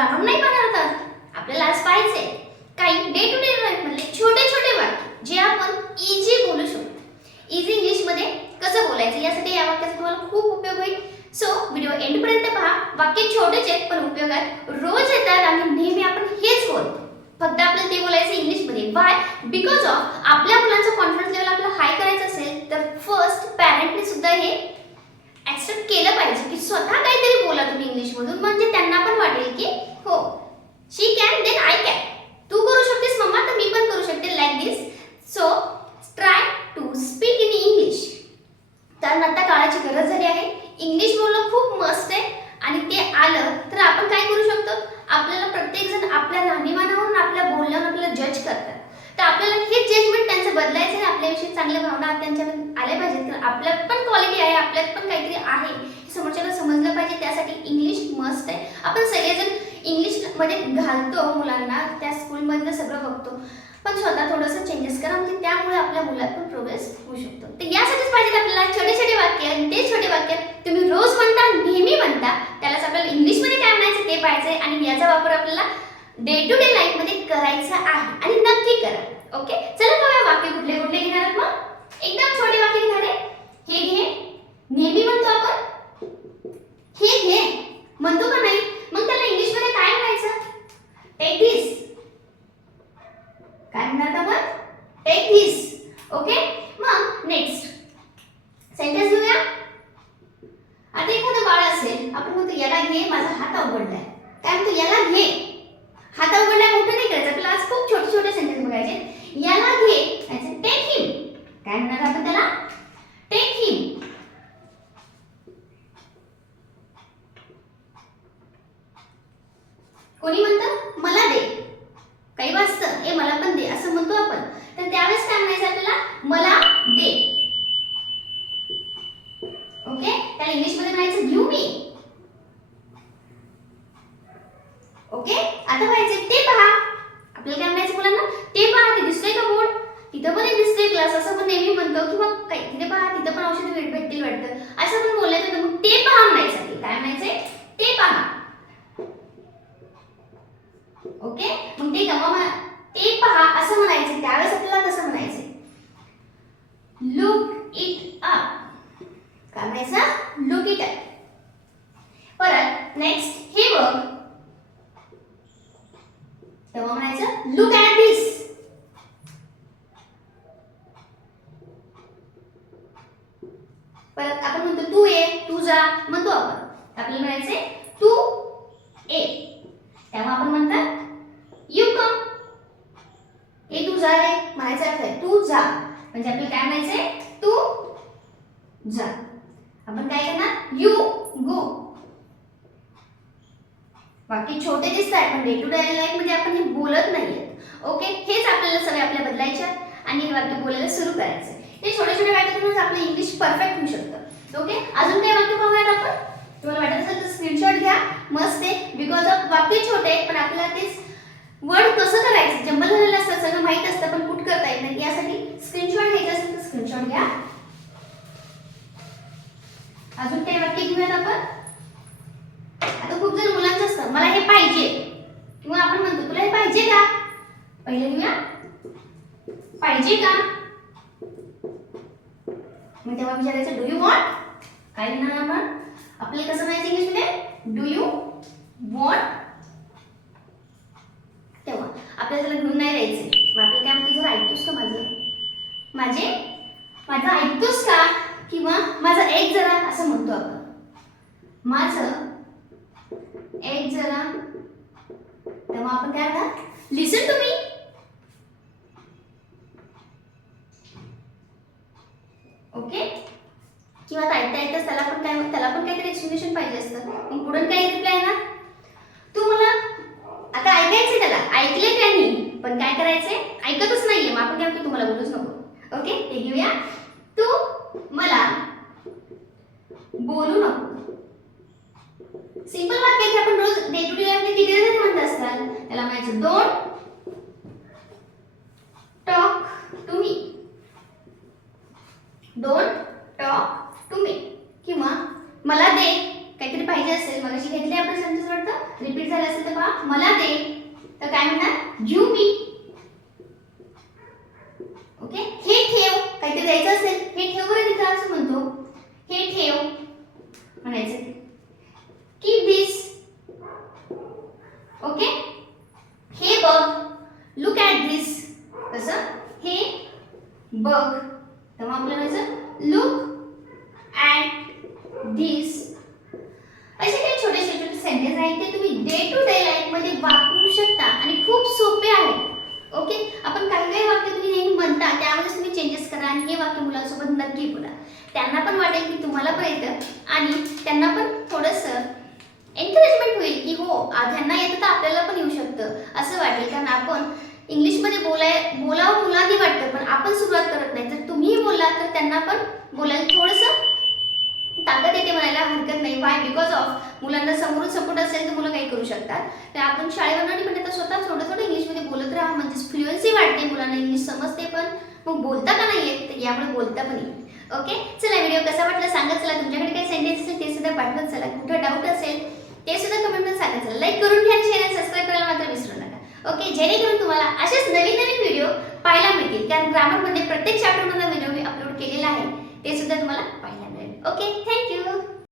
Grammar नाही पाहणार आहोत. आपल्याला आज पाहायचे काही डे टू डे लाईफ मधले छोटे छोटे वाक्य जे आपण इझी बोलू शकतो. इझी इंग्लिश मध्ये कसं बोलायचं यासाठी या वाक्याचा तुम्हाला खूप उपयोग होईल. सो व्हिडिओ एंड पर्यंत पहा. वाक्य छोटेच आहेत पण उपयोगात रोज येतात आणि नेहमी आपण हेच बोलतो. फक्त आपल्याला ते बोलायचं इंग्लिश मध्ये. व्हाय? बिकॉज ऑफ आपल्या मुलांचा कॉन्फिडन्स लेवल आपल्याला हाय करायचं असेल तर फर्स्ट पॅरेंटने सुद्धा हे ऍक्सेप्ट केलं पाहिजे की स्वतः काहीतरी बोला तुम्ही इंग्लिश मधून, म्हणजे त्यांना पण वाटेल की हो she can then I can. तू करू शकतेस मम्मा तर मी पण करू शकते like this. So try to speak in English. कारण आता काळाची गरज झाली आहे. इंग्लिश बोलणं खूप मस्त आहे आणि ते आलं तर आपण काय करू शकतो. आपल्याला प्रत्येक जण आपल्या राहणीमानावरून आपल्या बोलण्यावर आपल्याला जज करतात. तर आपल्याला हे जजमेंट त्यांचं बदलायचं आहे. आपल्याविषयी चांगल्या भावना त्यांच्याकडे आल्या पाहिजेत. तर आपल्यात पण क्वालिटी आहे, आपल्यात पण काहीतरी आहे हे समोरच्याला समजलं पाहिजे. त्यासाठी इंग्लिश मस्त आहे. आपण सगळेजण इंग्लिश मध्ये घालतो मुलांना, त्या स्कूलमधलं सगळं बघतो, पण स्वतः थोडंसं चेंजेस करा म्हणजे त्यामुळे आपल्या मुलात पण प्रोग्रेस होऊ शकतो. तर यासाठीच पाहिजे आपल्याला छोटे छोटे वाक्य. ते छोटे वाक्य तुम्ही रोज म्हणता, नेहमी म्हणता, त्यालाच आपल्याला इंग्लिशमध्ये काय म्हणायचं ते पाहिजे आणि याचा वापर आपल्याला डे टू डे लाईफ मध्ये करायचा आहे आणि नक्की करा. ओके, चला बघा वाक्य कुठले कुठले घेणार आहात. मग एकदम छोटे वाक्य घेणार आहे. हे घे, नेहमी म्हणतो आपण. हे घे म्हणतो का नाही? मग त्याला इंग्लिश मध्ये काय म्हणायचं? टेक दिस. काय म्हणणार आपण? टेक दिस. ओके, मग नेक्स्ट सेंटेन्स घेऊया. आता एखादं बाळ असेल, आपण म्हणतो याला घे, माझा हात अवघडलाय. काय म्हणतो? याला घे, हात अवघडलाय. मोठं नाही करायचं आपल्याला. आज खूप छोटे छोटे सेंटेन्स बघायचे. याला घे, टेक हिम. काय म्हणणार आपण त्याला? टेक हिम. कोणी म्हणतं मला दे, काही वाचतं ए मला पण दे असं म्हणतो आपण. तर त्यावेळेस काय म्हणायचं आपल्याला? मला दे. ओके, त्याला इंग्लिश मध्ये म्हणायचं गिव्ह मी. ओके, आता म्हणायचं ते पहा. आपल्याला काय म्हणायचं मुलांना? ते पहा, ते दिसतंय का बोर्ड? तिथं पण एक दिसतंय क्लास असं पण नेहमी म्हणतो. किंवा काही तिथे पहा, तिथं पण औषध भेटतील वाटतं असं पण बोलायचं. मग ते पहा म्हणायचं. काय म्हणायचंय? ते पहा. ओके, मग ते गमा ते पहा असं म्हणायचं. त्यावेळेस आपल्याला तसं म्हणायचं लुक इट अप. काय म्हणायचं? Look it up. परत नेक्स्ट हे बघ, तेव्हा म्हणायचं लुक ॲट दिस. परत आपण म्हणतो तू ये, तू जा म्हणतो आपण. आपल्याला म्हणायचंय तू ये. तेव्हा आपण म्हणतात यू कम. ए तू जा रे म्हणायचं अर्थ आहे तू जा. म्हणजे आपल्याला काय म्हणायचंय? तू जा. आपण काय करणार? You go. बाकी छोटे दिसतात पण डे टू डे लाईफ मध्ये आपण हे बोलत नाहीये. ओके, हेच आपल्याला सवय आपल्या बदलायच्या आणि हे वाक्य बोलायला सुरू करायचं. हे छोटे छोटे वाक्यातूनच आपलं इंग्लिश परफेक्ट होऊ शकतं. ओके, अजून काही वाक्य पाहूयात आपण. तुम्हाला वाटत असेल तर स्क्रीनशॉट घ्या. मस्त आहे. बिकॉज ऑफ वाक्य छोटे आहे पण आपल्याला तेच वर्ड कसं करायचं जंबल झालेलं असतं, सगळं माहित असतं पण कुठ करता येत नाही. यासाठी स्क्रीनशॉट घ्यायचं असेल तर स्क्रीनशॉट घ्या. अजून काही वाक्य घेऊयात आपण. आता खूप जण मुलांचं असतं मला हे पाहिजे किंवा आपण म्हणतो तुला हे पाहिजे का. पहिले घेऊया पाहिजे का. मग तेव्हा विचारायचं डू यू वॉन्ट. काय लिहिणार आपण? आपल्याला कसं म्हणायचं इंग्लिश मध्ये? Do you want. तेव्हा आपल्याला त्याला घेऊन नाही राहायचं. मग आपल्याला काय म्हणतो? जरा ऐकतोस का माझं ऐकतोस का, किंवा माझं ऐक जरा असं म्हणतो आपण. माझं ऐक जरा. तेव्हा आपण काय म्हणणार? लिसन टू मी. ओके, किंवा ऐकता ऐकताच त्याला पण काहीतरी एक्सप्लेनेशन पाहिजे असतं. मग पुढे काय रिप्लाय येणार? तू मला आता ऐकायचंय, त्याला ऐकले त्यांनी पण काय करायचंय? ऐकतच नाहीये. मग आपण काय म्हणतो? तुम्हाला बोलूच नको. ओके, ते घेऊया. तू मला बोलू नको. सिंपल वाक्य आपण रोज डे टू डे लाईफ मध्ये किती वेळा म्हणत असतात. त्याला म्हणायचं don't talk to me. Don't talk to me. किंवा मला दे, काहीतरी पाहिजे असेल. मगाशी घेतले आपण सेंटेन्स वाटतं. रिपीट रिपीट झालं असेल तर पहा, मला दे तर काय म्हणणार, गिव्ह मी. ओके, हे ठेव, काहीतरी द्यायचं असेल, हे ठेव बरं तिथं असं म्हणतो, हे ठेव म्हणायचं. कीप दिस. ओके, हे बघ, लुक ॲट दिस. कसं, हे बघ, तेव्हा आपल्याला म्हणायचं लुक ॲट दिस. असे काही छोटे छोटे सेंटेन्स आहेत ते तुम्ही डे टू डे लाईफ मध्ये वापरू शकता आणि खूप सोपे आहेत. ओके, आपण काही काही वाक्य तुम्ही नेहमी म्हणता त्यामध्ये तुम्ही चेंजेस करा आणि हे वाक्य मुलांसोबत नक्की बोला. त्यांना पण वाटेल की तुम्हाला पण येतं आणि त्यांना पण थोडंसं एन्करेजमेंट होईल की हो ह्यांना येतं तर आपल्याला पण येऊ शकतं असं वाटेल. कारण आपण इंग्लिशमध्ये बोलावं मुलांनी वाटतं पण आपण सुरुवात करत नाही. जर तुम्हीही बोलला तर त्यांना पण बोलायला थोडंसं ताकद येते, म्हणायला हरकत नाही. वाय, बिकॉज ऑफ मुलांना समोरून सपोर्ट असेल तर मुलं काही करू शकतात. तर आपण शाळेवर पण आता स्वतः थोडं थोडं इंग्लिशमध्ये बोलत राहा, म्हणजे फ्लुएन्सी वाढते, मुलांना इंग्लिश समजते पण मग बोलता का नाही येत तर यामुळे बोलता पण येईल. ओके, चला व्हिडिओ कसा वाटला सांगा. चला तुमच्याकडे काही सेंटेन्स असेल ते सुद्धा पाठवत चला. कुठं डाऊट असेल ते सुद्धा कमेंटमध्ये सांगा. चला लाईक करून घ्या आणि शेअर आणि सबस्क्राईब करायला मात्र विसरू नका. ओके, जेणेकरून तुम्हाला असेच नवीन नवीन व्हिडिओ पाहायला मिळतील. कारण ग्रामरमध्ये प्रत्येक चॅप्टरमधला व्हिडिओ मी अपलोड केलेला आहे, ते सुद्धा तुम्हाला पाहायला मिळेल. Okay, thank you.